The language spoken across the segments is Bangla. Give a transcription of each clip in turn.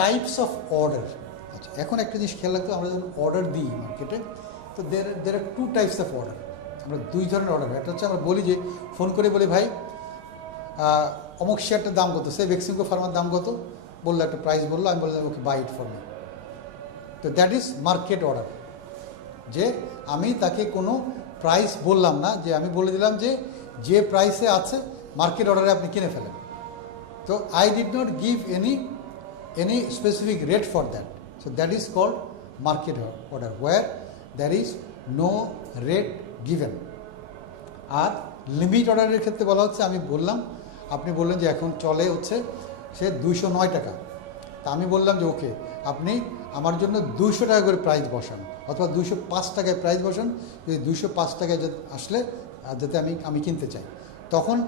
Types of order. আচ্ছা, এখন একটা জিনিস খেয়াল রাখতে, আমরা যখন অর্ডার দিই মার্কেটে, তো দের আর টু টাইপস অফ অর্ডার। আমরা দুই ধরনের অর্ডার। একটা হচ্ছে আমরা বলি যে, ফোন করে বলি ভাই অমুক শেয়ারটার দাম কত, সে বেক্সিমকো ফার্মার দাম কত বললো, একটা প্রাইস বললো, আমি বললাম okay bye it for me. তো দ্যাট ইজ মার্কেট অর্ডার। যে আমি তাকে কোনো প্রাইস বললাম না, যে আমি বলে দিলাম যে প্রাইসে আছে মার্কেট অর্ডারে আপনি কিনে ফেলেন। তো I did not give any specific rate for that. So that is called market order, where there is no rate given. আর লিমিট অর্ডারের ক্ষেত্রে বলা হচ্ছে, আমি বললাম, আপনি বললেন যে এখন চলে হচ্ছে সে 209 টাকা, তা আমি বললাম যে ওকে আপনি আমার জন্য 200 টাকা করে প্রাইস বসান, অথবা 205 টাকায় প্রাইস বসান, যদি 205 টাকায় আসলে যাতে আমি কিনতে চাই। তখন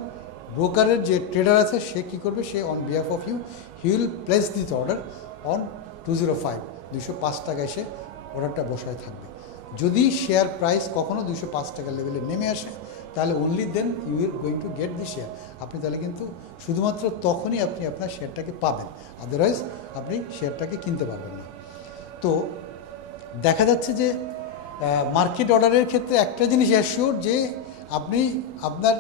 ব্রোকারের যে ট্রেডার আছে সে কী করবে, সে on behalf of you he will place this order on 205, 205 টাকায় সে অর্ডারটা বসায় থাকবে। যদি শেয়ার প্রাইস কখনও 205 টাকার লেভেলে নেমে আসে, তাহলে only then you will going to get the share. আপনি তাহলে কিন্তু শুধুমাত্র তখনই আপনি আপনার শেয়ারটাকে পাবেন, আদারওয়াইজ আপনি শেয়ারটাকে কিনতে পারবেন না। তো দেখা যাচ্ছে যে মার্কেট অর্ডারের ক্ষেত্রে একটা জিনিস অ্যাসিওর, যে আপনি আপনার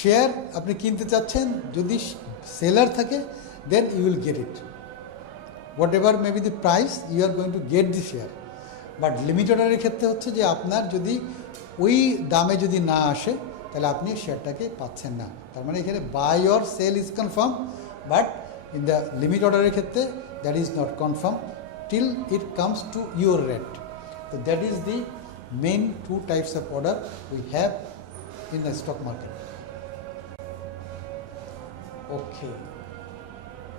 শেয়ার আপনি কিনতে চাচ্ছেন, যদি সেলার থাকে then you will get it, whatever may be the price, you are going to get the share. But limit অর্ডারের ক্ষেত্রে হচ্ছে যে আপনার যদি ওই দামে যদি না আসে, তাহলে আপনি শেয়ারটাকে পাচ্ছেন না। তার মানে এখানে buy or sell is confirm, but in the limit অর্ডারের ক্ষেত্রে that is not confirm till it comes to your rate. So that is the main two types of order we have in the stock market. Okay,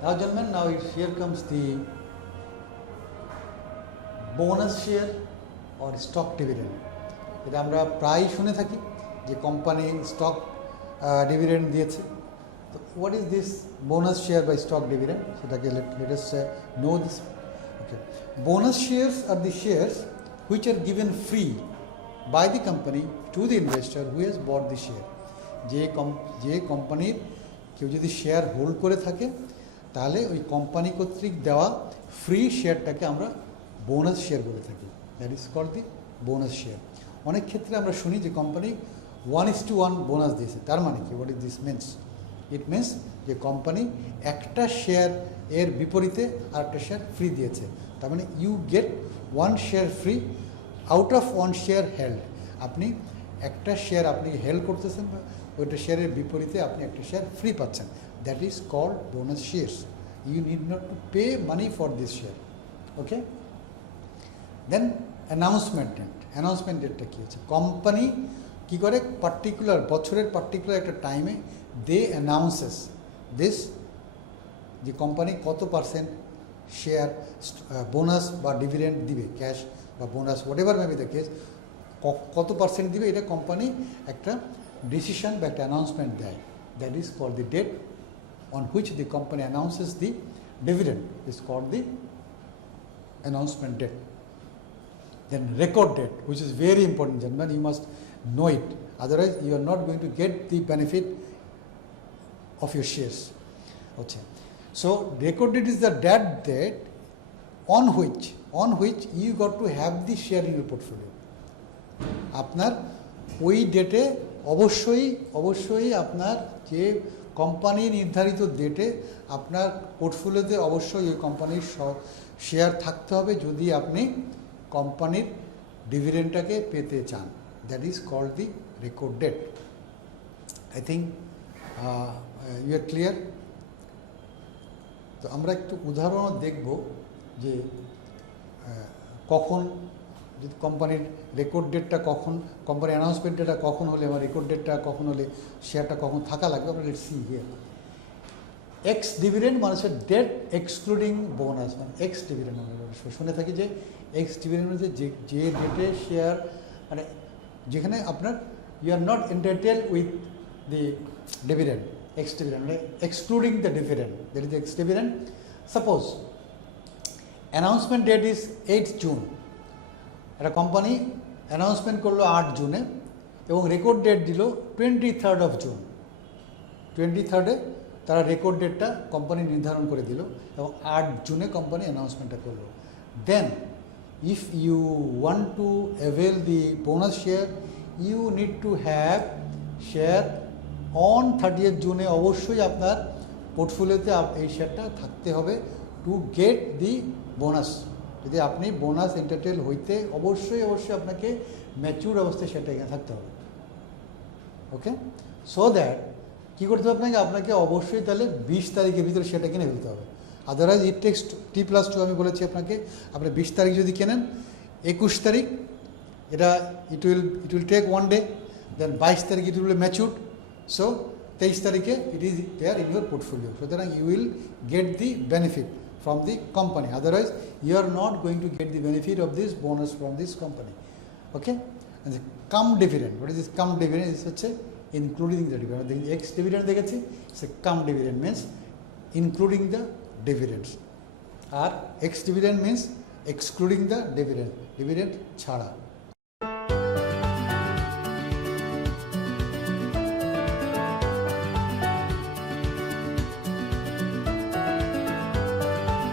now gentlemen, now here comes the bonus share or stock dividend. এটা আমরা প্রায় শুনে থাকি যে কোম্পানি স্টক ডিভিডেন্ড দিয়েছে। তো what is this bonus share by stock dividend, সেটাকে let us know this. Okay. Bonus shares are the shares which are given free by the company to the investor who has bought the share. যে কোম্পানির কেউ যদি শেয়ার হোল্ড করে থাকে, তাহলে ওই কোম্পানি কর্তৃক দেওয়া ফ্রি শেয়ারটাকে আমরা বোনাস শেয়ার বলে থাকি। That is called the bonus share. অনেক ক্ষেত্রে আমরা শুনি যে কোম্পানি 1:1 বোনাস দিয়েছে। তার মানে কি, what is this means? It means যে কোম্পানি একটা শেয়ার এর বিপরীতে আরেকটা শেয়ার ফ্রি দিয়েছে। তার মানে you get 1 share free out of 1 share held. আপনি একটা শেয়ার আপনি হেল্ড করতেছেন, ওইটা শেয়ারের বিপরীতে আপনি একটা শেয়ার ফ্রি পাচ্ছেন। That is called bonus shares. You need not to pay money for this share. Okay, then announcement date. Announcement ডেটটা কী হচ্ছে? কোম্পানি কী করে, পার্টিকুলার বছরের পার্টিকুলার একটা টাইমে দে অ্যানাউন্সেস দিস, যে কোম্পানি কত পার্সেন্ট শেয়ার বোনাস বা ডিভিডেন্ড দিবে, ক্যাশ বা bonus whatever may be the case, কত পার্সেন্ট দিবে, এটা কোম্পানি একটা ডিসিশন বা একটা অ্যানাউন্সমেন্ট দেয়। That is called the date on which the company announces the dividend is called the announcement date. Then record date, which is very important, gentlemen, you must know it, otherwise you are not going to get the benefit of your shares. Okay, so record date is the date on which you got to have the share in your portfolio. আপনার ওই ডেটে অবশ্যই আপনার যে কোম্পানি নির্ধারিত ডেটে আপনার পোর্টফোলিওতে অবশ্যই ওই কোম্পানির শেয়ার থাকতে হবে, যদি আপনি কোম্পানির ডিভিডেন্ডটাকে পেতে চান। That is called the record date. I think you are clear. তো আমরা একটু উদাহরণও দেখব যে কখন, যদি কোম্পানির রেকর্ড ডেটটা কখন, কোম্পানি অ্যানাউন্সমেন্ট ডেটটা কখন হলে, আমার রেকর্ড ডেটটা কখন হলে, শেয়ারটা কখন থাকা লাগবে। আমরা let's see here. X dividend মানে হচ্ছে ডেট এক্সক্লুডিং বোনাস, মানে এক্স ডিভিডেন্ড আমরা শুনে থাকি যে এক্স ডিভিডেন্ড মানে যে ডেটে শেয়ার, মানে যেখানে আপনার you are not entitle with the dividend, ex dividend মানে excluding the dividend, that is ex dividend. Suppose announcement date is 8 June, একটা কোম্পানি অ্যানাউন্সমেন্ট করলো 8 জুনে এবং রেকর্ড ডেট দিল 23rd of June। 23rd তারা রেকর্ড ডেটটা কোম্পানি নির্ধারণ করে দিল এবং 8 জুনে কোম্পানি অ্যানাউন্সমেন্টটা করলো। দেন if you want to avail the bonus share, you need to have share on 30th জুনে অবশ্যই আপনার পোর্টফোলিওতে এই শেয়ারটা থাকতে হবে টু গেট দি বোনাস। যদি আপনি বোনাস এন্টারটেল হইতে অবশ্যই আপনাকে ম্যাচিউর অবস্থায় সেটা এখানে থাকতে হবে। ওকে, সো দ্যাট কী করতে হবে আপনাকে অবশ্যই তাহলে 20 তারিখের ভিতরে সেটা কিনে ফেলতে হবে। আদারওয়াইজ ইট টেক্স T+2 আমি বলেছি আপনাকে, আপনি 20 তারিখ যদি কেনেন 21 তারিখ এটা it will take 1 day, then 22 তারিখ ইট উইল ম্যাচিউর, সো 23 তারিখে it is there in your portfolio. সুতরাং you will get the benefit from the company, otherwise you are not going to get the benefit of this bonus from this company. Okay, and the cum dividend, what is this cum dividend? Is হচ্ছে including the dividend. The ex dividend দেখেছি, it's a cum dividend means including the dividends, R ex dividend means excluding the dividend, dividend ছাড়া।